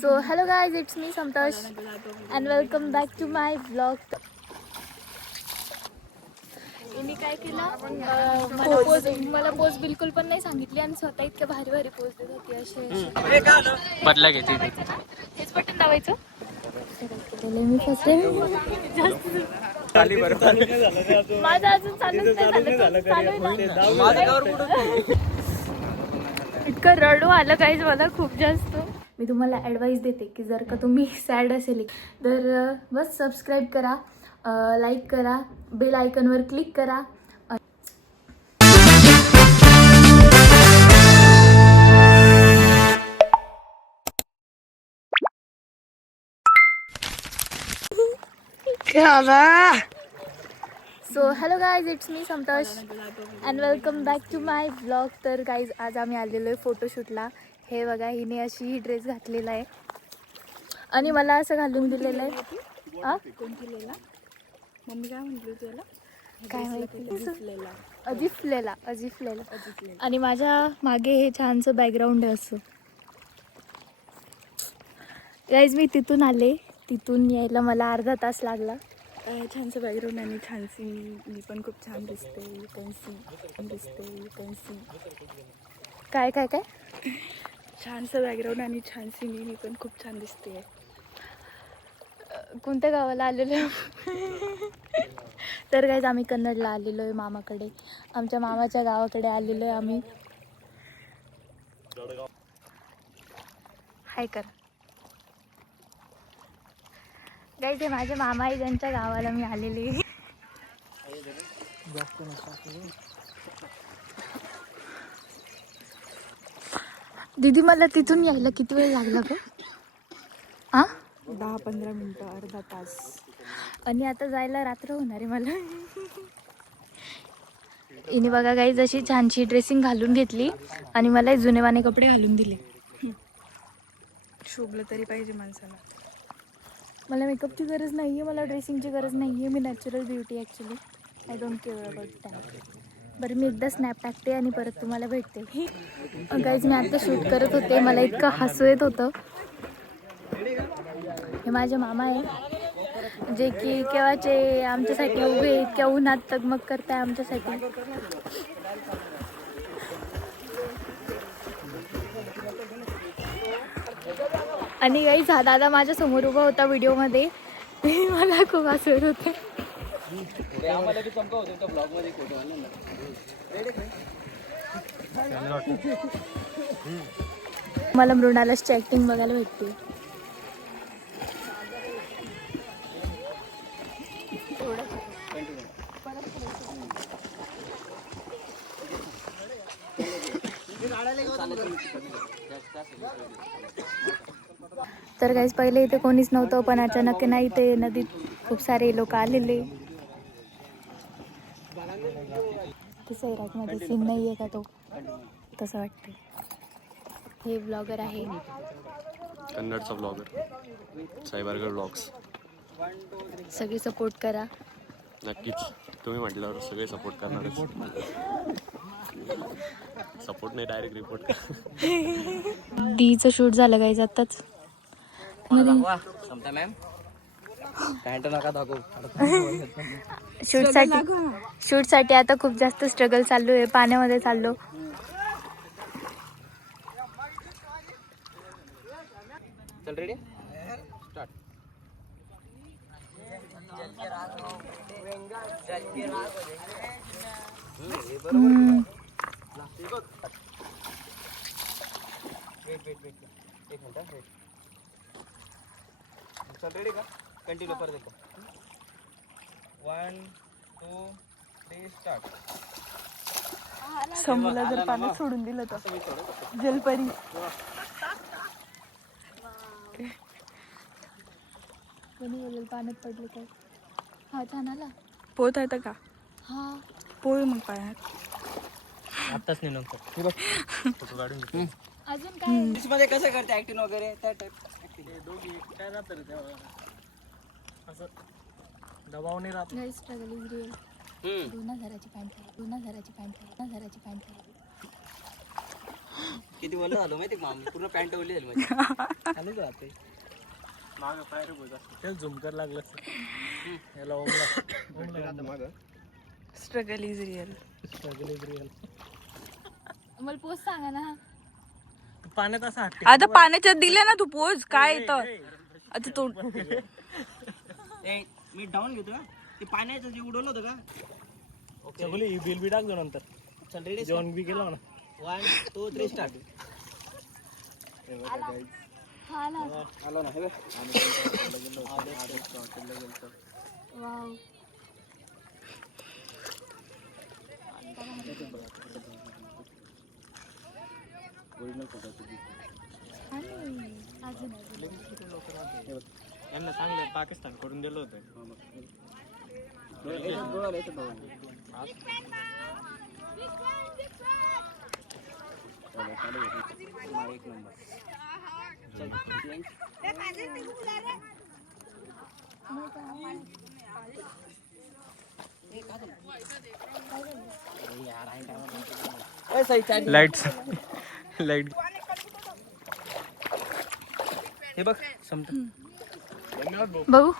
So hello guys, it's me Samtash and welcome back to my vlog. मी काय केलं, मला pose बिलकुल पण नाही सांगितली आणि स्वतः इतक्या भारी भारी पोज देत होती अशी बदला घेते हेच बटन दाबायचं. मी फर्स्ट माझं अजून चालूच नाही झालं. इतकं रडू आलं काहीच मला खूप जास्त. मी तुम्हाला ॲडवाईस देते की जर का तुम्ही सॅड असेल तर बस सबस्क्राईब करा, लाईक करा, बेल आयकॉनवर क्लिक करा. So hello guys, it's me Santosh and welcome back to my vlog. तर गाईज आज आम्ही आलेलो आहे फोटोशूटला. हे बघा, हिने अशी ड्रेस घातलेला आहे आणि मला असं घालून दिलेलं आहे. मम्मी काय म्हटली त्याला? काय माहिती, अजिफलेला. आणि माझ्या मागे हे छानसं बॅकग्राऊंड आहे असं. गाईज मी तिथून आले, तिथून यायला मला अर्धा तास लागला. छानसं बॅकग्राऊंड आणि छानशी मी पण खूप छान दिसते. You can see. काय छानसं बॅकग्राऊंड आणि छानशी मी पण खूप छान दिसते. कोणत्या गावाला आलेलो? तर गाईज आम्ही कन्नडला आलेलो आहे मामाकडे. आमच्या मामाच्या गावाकडे आलेलो आहे आम्ही. हाय कर गाईज, हे माझे मामा आहे ज्यांच्या गावाला मी आलेली. दीदी मला तिथून यायला किती वेळ लागला ग? 10-15 मिनटं, अर्धा तास. आणि आता जायला रात्र होणार आहे मला. हिने बघा गाईज अशी छानशी ड्रेसिंग घालून घेतली आणि मला जुनेवाने कपडे घालून दिले. शोभलं तरी पाहिजे माणसाला. मला मेकअपची गरज नाही आहे, मला ड्रेसिंगची गरज नाही आहे. मी natural beauty actually. I don't care about that. बरं, मी एकदा स्नॅप टाकते आणि परत तुम्हाला भेटते. गाईज मी आता शूट करत होते, मला इतकं हसू येत होतं. हे माझे मामा आहे जे की केव्हाचे आमच्यासाठी उभे, इतक्या उन्हात तगमग करताय आमच्यासाठी. आणि गाईज हा दादा माझ्या समोर उभा होता व्हिडिओमध्ये. मला खूप हसू येत होते. मला मृणालाची ॲक्टिंग बघायला भेटते. तर काहीच पहिले इथे कोणीच नव्हतं, पण अचानक नाही इथे नदीत खूप सारे लोक आलेले. सैराटमध्ये सीन नाही आहे का तो, तसं वाटते. हे ब्लॉगर आहे, कन्नडचा ब्लॉगर सायबरगर ब्लॉग्स. सगळे सपोर्ट करा. नक्कीच, तुम्ही म्हटल्यावर सगळे सपोर्ट करणारच. सपोर्ट नाही, डायरेक्ट रिपोर्ट करा. डीचं शूट झालं गाईज आत्ताच. शूटसाठी आता खूप जास्त स्ट्रगल चालू आहे. पाण्यामध्ये चाललो. चल रेडी स्टार्ट. एक मिनिट वेट. चल रेडी का? कंटिन्यू परत येतो. 1 2 3 स्टार्ट. समूला जर पाण्यात सोडून दिलं तर जलपरी. कोणी बोलेल पाण्यात पडले काय? हा छान आला. पोहत येतं का? हा पोळ मग पाण्यात. आत्ताच नाही नंतर फोटो काढून. अजून काय मध्ये कसं करते ऍक्टिंग वगैरे त्या टाइप. दोघी काय राहतं रे तेव्हा असं दबाव नाही राहत. Guys struggle is real. 2000ची पॅन्ट आहे. किती बोललो झालो माहिती का मामा पूर्ण पॅन्ट ओली झाली माझी चालूच राहते मागं फायर बोल त्याला झुमकर लागलं याला ओमला मागं स्ट्रगल इज रिअल. मला पोस्ट सांगा ना. पाण्यात असं हात आता पाण्याच्यात दिले ना तू पोज काय येतं आता तो ए मी डाऊन घेतो का ते पाण्याचं जे उडवलं होतं का सगळी बिल बी टाकतो नंतर चल रेडी जेवण बी केलं म्हणा 1 2 3 स्टार्ट हा ना. आलो ना हे बघ वाव. अजून यांना सांगलं पाकिस्तान करून दिलं होतं एक नंबर लाईट हे बघ समजा बघू.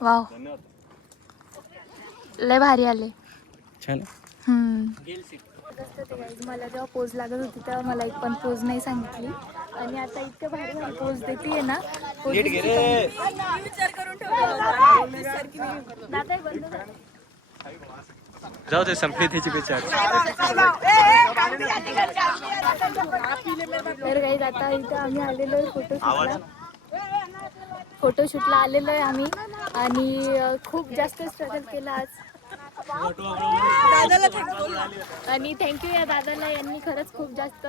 वाव लय भारी आले. छान मला जेव्हा पोज लागत होती तेव्हा मला एक पण पोज नाही सांगितली आणि आता इतकं भारी भारी पोज देते ना. दादा बंद कर. जाऊ दे संपली त्याची विचार तर काही आता इथं आम्ही आलेलो आहे फोटोशूटला आलेलो आहे आम्ही आणि खूप जास्त स्ट्रगल केला आज आणि थँक्यू या दादाला. यांनी खरंच खूप जास्त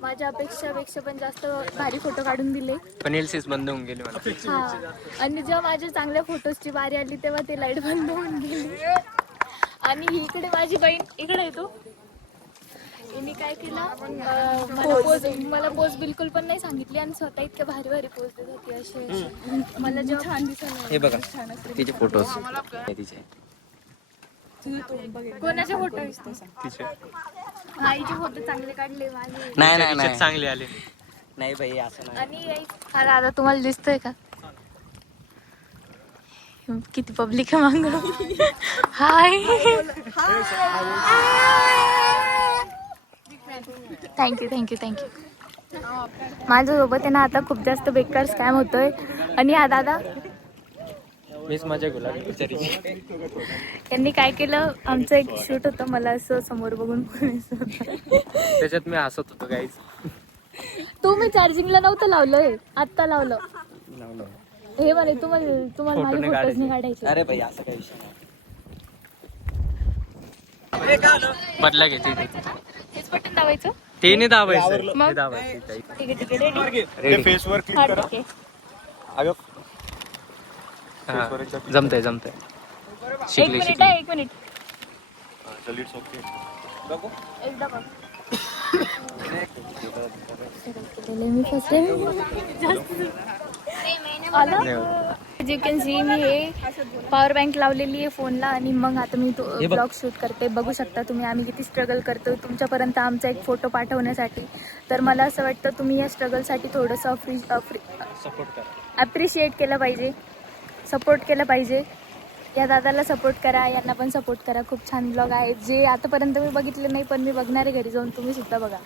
माझ्या अपेक्षापेक्षा पण जास्त भारी फोटो काढून दिले. पण एलसीच बंद होऊन गेली मला. हा आणि जेव्हा माझ्या चांगल्या फोटोजची बारी आली तेव्हा ते लाईट बंद होऊन गेली. आणि इकडे माझी बहीण इकडे येतो. हिने काय केलं मला पोज बिलकुल पण नाही सांगितली आणि स्वतः इतक्या भारी भारी पोज देत होती अशी मला जेव्हा छान दिसायला. हे बघा तिचे फोटोज तिचे कोणाचे फोटो तिचे आईचे फोटो चांगले काढले माझे. नाही नाही नाही चांगले आले नाही बाई असं नाही आणि हा दादा तुम्हाला दिसतोय का किती पब्लिक आहे मागं. Hi thank you thank you thank you. माझ्यासोबत आहे ना आता खूप जास्त बेकार स्कॅम होतोय आणि हा दादा मीच माझ्या गुलाबी बिचारीची त्यांनी काय केलं आमचं एक शूट होतं मला असं समोर बघून त्याच्यात मी हसत होतो गाईच. तू मी चार्जिंगला नव्हतं लावलंय आत्ता लावलं हे म्हणे तुम्हाला माझे फोटोज नाही काढायचे. अरे बाई असं काही विषय नाही बदला घेते हेच बटन दाबायचं. ते नाही दाबायचं मग? हे दाबायचं. ठीक आहे ठीक आहे रेडी. फेसवर हा ठीक आहे. जमतंय एक मिनिट आहे 1 मिनिट एकदा बघ. मी फर्स्ट यू कॅन सी मी हे पॉवर बँक लावलेली आहे फोनला आणि मग आता मी तो ब्लॉग शूट करते. बघू शकता तुम्ही आम्ही किती स्ट्रगल करतो तुमच्यापर्यंत आमचा एक फोटो पाठवण्यासाठी. तर मला असं वाटतं तुम्ही या स्ट्रगलसाठी थोडंसं ॲप्रिशिएट केलं पाहिजे सपोर्ट केलं पाहिजे. या दादाला सपोर्ट करा यांना पण सपोर्ट करा. खूप छान ब्लॉग आहेत जे आतापर्यंत मी बघितले नाही पण मी बघणार आहे घरी जाऊन. तुम्ही सुद्धा बघा.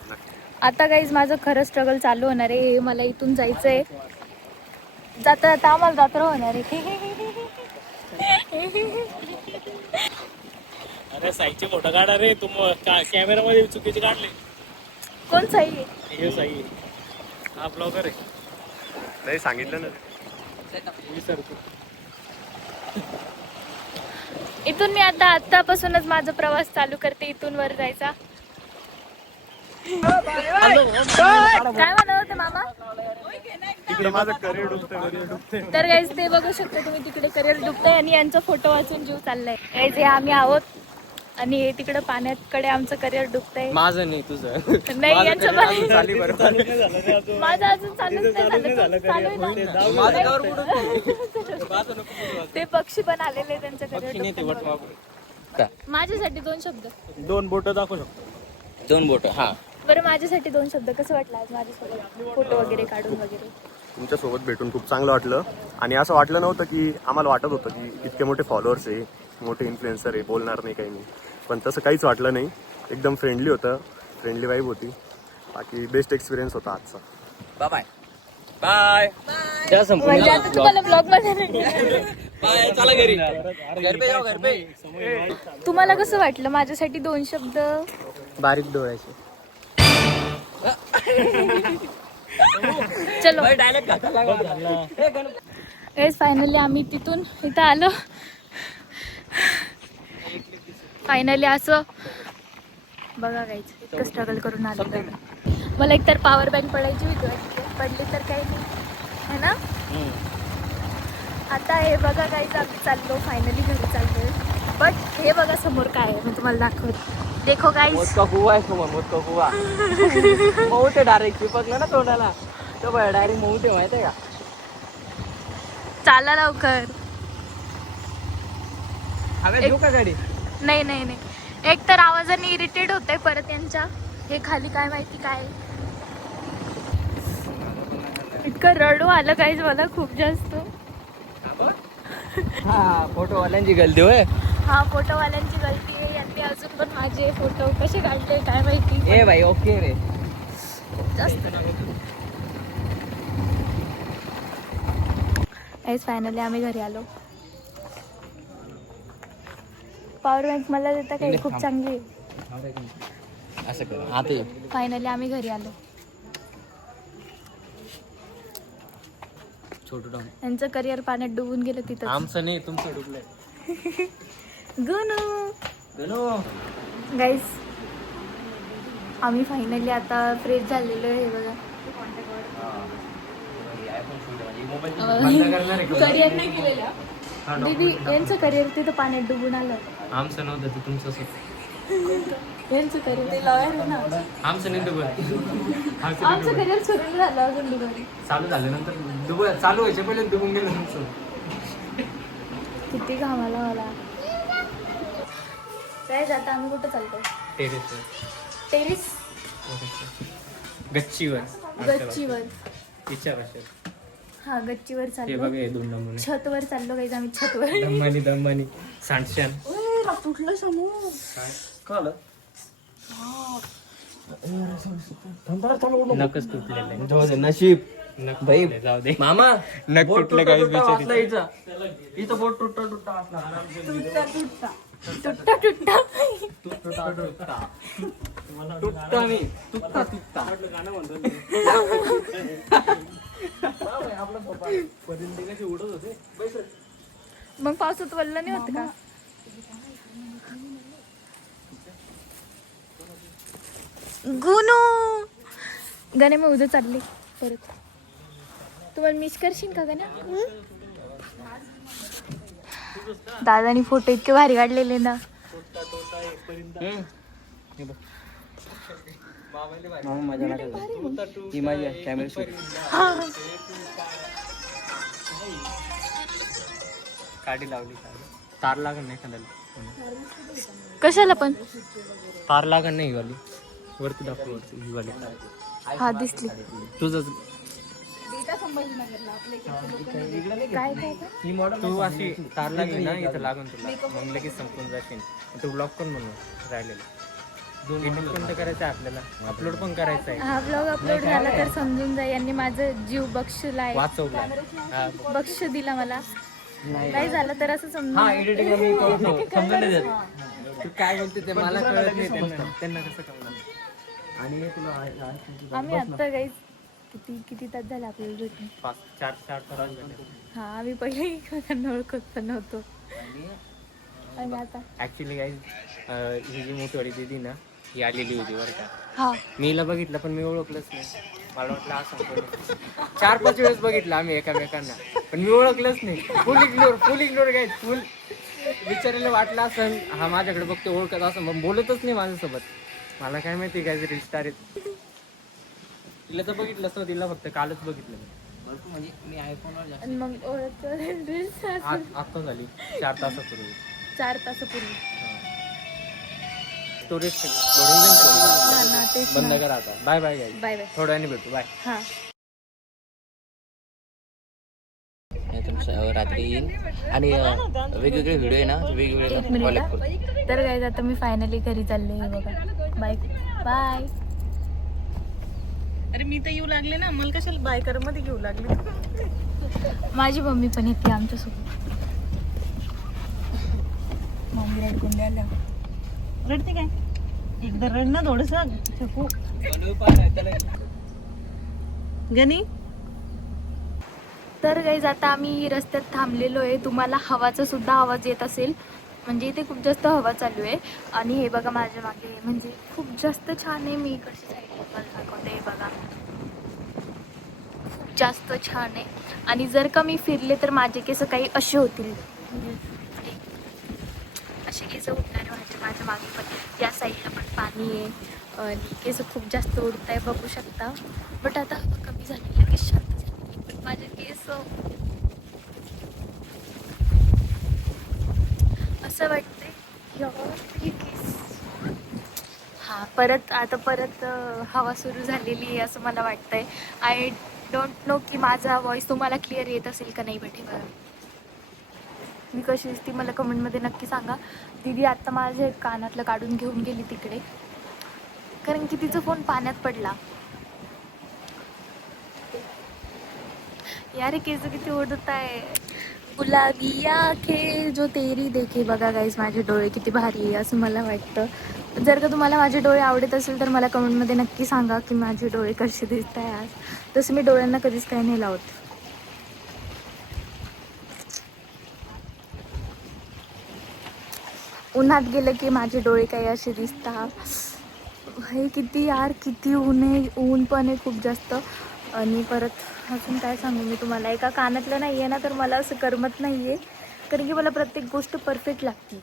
आता काहीच माझं खरं स्ट्रगल चालू होणार आहे. हे मला इथून जायचं आहे जाता जाता आम्हाला जात्रा होणार आहे. अरे साईचे फोटो काढा रे तुम कॅमेरा मध्ये चुकीचे काढले. कोण सही आहे हे साई हा ब्लॉगर आहे. नाही सांगितलं ना विसरतो. इथून मी आतापासूनच माझा प्रवास चालू करते इथून वर जायचा. काय म्हणत होते मामा. तिकडे माझं करिअर डुबतंय. तर गाईज ते बघू शकता तुम्ही तिकडे करिअर डुबतंय आणि यांचा फोटो वाचून जीव चाललाय. गाईज हे आम्ही आहोत आणि हे तिकडे पाण्याकडे आमचं करिअर डुबतंय. माझं नाही तुझं नाही यांचं पण चाली बरं माझं अजून चालूच नाही झालं. चालू आहे ना. ते पक्षी पण आलेले त्यांचं करिअर. माझ्यासाठी 2 शब्द 2 बोट दाखवू शकतो. 2 बोट हा. बरं माझ्यासाठी 2 शब्द, कसं वाटलं आज माझ्यासोबत फोटो वगैरे काढून वगैरे? तुमच्यासोबत भेटून खूप चांगलं वाटलं आणि असं वाटलं नव्हतं की आम्हाला वाटत होतं की इतके मोठे फॉलोअर्स आहे, मोठे इन्फ्लुएन्सर आहे, बोलणार नाही काही नाही, पण तसं काहीच वाटलं नाही. एकदम फ्रेंडली होतं, फ्रेंडली वाईब होती. बाकी बेस्ट एक्सपिरियन्स होता आजचा. Bye bye. द्या म्हणजे संपूर्ण आता तुम्हाला ब्लॉग मध्ये नाही. बाय. चला घरी. घर पे जाऊ, घर पे. तुम्हाला कसं वाटलं माझ्यासाठी 2 शब्द? बारीक डोळ्याचे. चलो डायरेक्ट घातला. गाईज फायनली आम्ही तिथून इथं आलो. फायनली असं बघा गाईज इतकं स्ट्रगल करून आलो. मला एकतर पॉवर बँक पडायची भीती वाटते, पडली तर काही नाही है ना. आता हे बघा गाईज आम्ही चाललो, फायनली घरी चाललोय. बट हे बघा समोर काय आहे मी तुम्हाला दाखवते. देखो गाईज, मोठ का कुवा आहे समोर, मोठ का कुवा. मऊट डायरेक्ट चिपकलं ना तोंडाला. तो बघ डायरेक्ट मऊट आहे माहिती आहे का. चाला लवकर. हवे घेऊ का गाडी. नाही नाही नाही, एक तर आवाजाने इरिटेट होतंय, परत यांच्या हे खाली काय माहिती काय. इतकं रडू आलं काहीच मला खूप जास्त. हा फोटोवाल्यांची गलती होय. हा फोटोवाल्यांची गलती आहे. यांनी अजून पण माझे फोटो कसे काढले काय माहिती. ए भाई ओके रे. जास्त फायनली आम्ही घरी आलो. पॉवर बँक मला देता काही खूप चांगली आहे. असं कर आता. फायनली आम्ही घरी आलो. छोटू डाऊन. यांचं करिअर पाण्यात डुबून गेलं तिथं. आमचं नाही तुमचं डुबलंय. गुनू गणू. गाईज आम्ही फायनली आता फ्रेश झालेलो आहे. हे बघा करिअर नाही केलेलं दीदी, यांचं करिअर तिथं पाण्यात डुबून आलं. आमचं नव्हतं ते तुमचंच होतं. यांचं करिअर ते लॉयर आहे ना. आमचं नाही डुबल. आमचं करिअर सुरू झालं अजून डुबून. चालू झाल्यानंतर डुबल चालू व्हायच्या पहिले डुबून गेलं तुमचं. किती घामाला मला. काय जाता आम्ही कुठं चालतो? टेरिस गच्चीवर. गच्चीवर. तिच्या भाषेत हा गच्चीवर हे चाललो. बघा हे 2 नमुने. छतवर चाललो काही आम्ही छतवर. दममानी दममानी सांडशान. तुटलं समोर. कळलं. नकच तुटलेलं आहे. नशीब नक भाई. तुटले, जाऊ दे. मामा नक बोट तुटलं काही तुटता वाचला बिचारी. हिचं. हिचं बोट तुटता तुटता वाचला. तुट्टा तुट्टा. तुटता मी तुटता तुटता. मग पावसात वल्ल नाही होत का? गुनू गणे मी उद्या चालले परत. तुम्हाला मिस करशील का गण्या? दादानी फोटो इतके भारी काढलेले ना. मामा मजा लागली. ही माझी कॅमेरा शूट. काडी लावली तार लागण नाही खाली. कशाला पण तार लागण नाही वाली. वरती दाखव वरती ही वाली. हा दिसली. तुझंच काय काय ही मॉडल तू अशी तार लागली ना इथं लागून तुला मग लगेच संपून जाशील. तू ब्लॉक पण म्हणून राहिलेला. एडिट पण तर करायचं आहे आपल्याला, अपलोड पण करायचं आहे. हा ब्लॉग अपलोड झाला तर समजून जा यांनी माझं जीव बक्षलाय, वाचवला. हा, बक्ष दिला मला. काय झालं तर असं हा समजून. एडिटिंग मी करतो. समजून नाही देत. तू काय बोलते ते मला कळत नाही. त्यांना कसं कळणार. आणि तुला आम्ही आता काही किती तास झाले आपल्याला भेटून. 4 तास झाले. हा आम्ही पहिले एकमेकांना ओळखत पण नव्हतो. आणि आता ऍक्च्युली गाईज ही जी मोठीवाली दिदी ना ही आलेली होती बरं का. हा मी हिला बघितलं पण मी ओळखलंच नाही. मला वाटलं असं 4-5 वेळेस बघितलं आम्ही एकामेकांना पण मी ओळखलंच नाही. फुल इग्नोर काय फुल विचारायला वाटलं असं हा माझ्याकडे बघतो ओळखत असं मग बोलतच नाही माझ्यासोबत. मला काय माहिती काय रील स्टार आहेत. तिला तर बघितलंच नव्हतं, तिला फक्त कालच बघितलं म्हणजे मी आयफोनवर जास्त. आणि मग ओळख आत्ता झाली 4 तासापूर्वी. 4 तासापूर्वी. स्टोरेज भरून जाईल फोनचा. हा ना, तेच बंद ना. करा आता. Bye bye guys. Bye bye. थोड्या वेळाने भेटू. बाय. हां. रात्री येईन आणि वेगवेगळे व्हिडिओ आहे ना एक वेगवेगळे मिनिट collect करू. तर गाईज आता मी फायनली घरी चालले हे बघा. Bye bye. अरे मी तर येऊ लागले ना, मला कशाला बायकर मध्ये घेऊ लागले. माझी मम्मी पण येते आमच्यासोबत. मम्मी रडकून द्यायला. रडते काय? एकदा रड ना थोडस शकू. गणी तर गाईज आता आम्ही रस्त्यात थांबलेलो आहे. तुम्हाला हवाचा सुद्धा आवाज येत असेल, म्हणजे इथे खूप जास्त हवा चालू आहे. आणि हे बघा माझ्या मागे, म्हणजे खूप जास्त छान आहे. मी कशी साईड तुम्हाला दाखवते, हे बघा खूप जास्त छान आहे. आणि जर का मी फिरले तर माझे केस काही असे होतील, असे केस उडणारे माझ्या मागे पण. या साईडला पण पाणी आहे आणि केस खूप जास्त उडत आहे, बघू शकता. बट आता हवा कमी झाली, लगेच शांत झाली. पण माझे केस असं वाटतंय यार, हे केस हा परत हवा सुरू झालेली आहे असं मला वाटतंय. आय डोंट नो की माझा वॉइस तुम्हाला क्लिअर येत असेल का नाही. भेटे बघा मी कशी दिसती मला कमेंटमध्ये नक्की सांगा. दीदी आत्ता माझ्या कानातलं काढून घेऊन गेली तिकडे, कारण की तिचा फोन पाण्यात पडला. यार केस किती ओढत आहे. गुलाबी आंखें जो तेरी देखे. बघा गाईज माझे डोळे किती भारी आहे असं मला वाटतं. जर का तुम्हाला माझे डोळे आवडत असेल तर मला कमेंटमध्ये नक्की सांगा की माझे डोळे कसे दिसत आहे आज. तसं मी डोळ्यांना कधीच काही नाही लावत. उन्हात गेलं की माझे डोळे काही असे दिसतात. हे किती यार, किती ऊन आहे. ऊन पण आहे खूप जास्त. आणि परत अजून काय सांगू मी तुम्हाला, एका कानातलं नाही आहे ना तर मला असं करमत नाही आहे, कारण की मला प्रत्येक गोष्ट परफेक्ट लागते.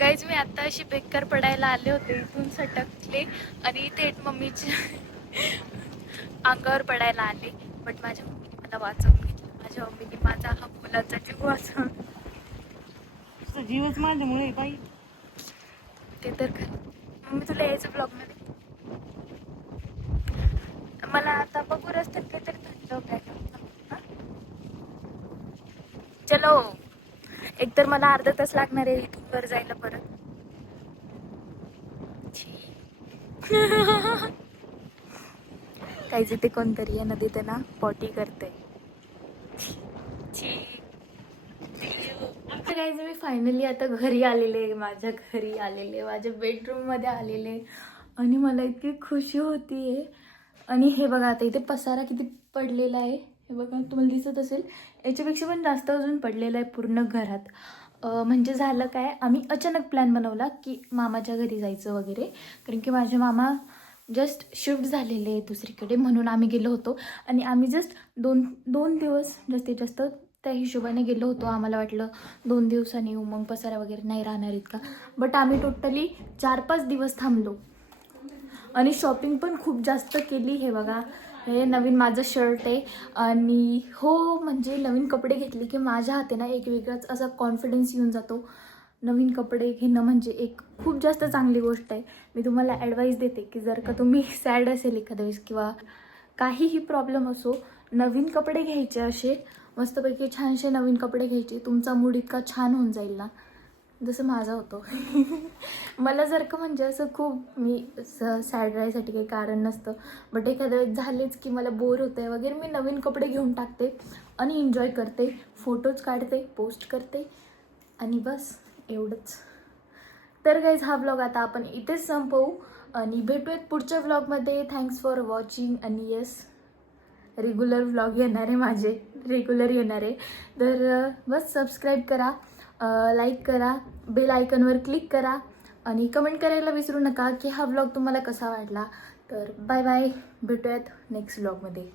गाईज मी आत्ता अशी बेकार पडायला आले होते, इथून सटकले आणि थेट मम्मीच्या अंगावर पडायला आले. बट माझ्या मम्मीने मला वाचवून घेतलं. माझ्या मम्मीने माझा हा मुलाचा जीव वाचवून. तुझा जीवच माझ्यामुळे बाई. ते तर खरं. मम्मी तुला यायचं ब्लॉगमध्ये. मला आता बघू रस्त्यात काहीतरी थंड प्यायला. चलो, एकतर मला अर्धा तास लागणार आहे इथून वर जायला परत. काहीच इथे कोणतरी आहे नदीत ना पॉटी करते. गाईज मी फायनली आता घरी आलेले, माझ्या घरी आलेले, माझ्या बेडरूममध्ये आलेले आणि मला इतकी खुशी होतीये. आणि हे बघा आता इथे पसारा किती पडलेला आहे, हे बघा तुम्हाला दिसत असेल. याच्यापेक्षा पण जास्त अजून पडलेलं आहे पूर्ण घरात. म्हणजे झालं काय, आम्ही अचानक प्लॅन बनवला की मामाच्या घरी जायचं वगैरे, कारण की माझे मामा जस्ट शिफ्ट झालेले दुसरीकडे, म्हणून आम्ही गेलो होतो. आणि आम्ही जस्ट दोन दिवस जास्तीत जास्त त्या हिशोबाने गेलो होतो. आम्हाला वाटलं 2 दिवसांनी येऊ, मग पसारा वगैरे नाही राहणार इतका. बट आम्ही टोटली 4-5 दिवस थांबलो आणि शॉपिंग पण खूप जास्त केली. हे बघा हे नवीन माझं शर्ट आहे. आणि हो म्हणजे नवीन कपडे घेतले की माझ्या हाते ना एक वेगळाच असा कॉन्फिडन्स येऊन जातो. नवीन कपडे घेणं म्हणजे एक खूप जास्त चांगली गोष्ट आहे. मी तुम्हाला ॲडवाईस देते की जर का तुम्ही सॅड असेल एखाद्या वेळेस किंवा काहीही प्रॉब्लेम असो, नवीन कपडे घ्यायचे, असे मस्तपैकी छानसे नवीन कपडे घ्यायचे. तुमचा मूड इतका छान होऊन जाईल ना, जसं माझा होतो. मला जर का म्हणजे असं खूप मी सॅड राहायसाठी काही कारण नसतं, बट एखाद्या वेळेस झालेच की मला बोर होतं आहे वगैरे, मी नवीन कपडे घेऊन टाकते आणि एन्जॉय करते, फोटोज काढते, पोस्ट करते आणि बस एवढंच. तर गाईज हा व्लॉग आता आपण इथेच संपवू आणि भेटूयात पुढच्या व्लॉगमध्ये. Thanks for watching. आणि येस, रेग्युलर व्लॉग येणार आहे माझे, रेग्युलर येणार आहे. तर बस सबस्क्राईब करा, लाईक करा, बेल आयकॉनवर क्लिक करा आणि कमेंट करायला विसरू नका की हा व्लॉग तुम्हाला कसा वाटला. तर बाय बाय, भेटूयात नेक्स्ट व्लॉगमध्ये.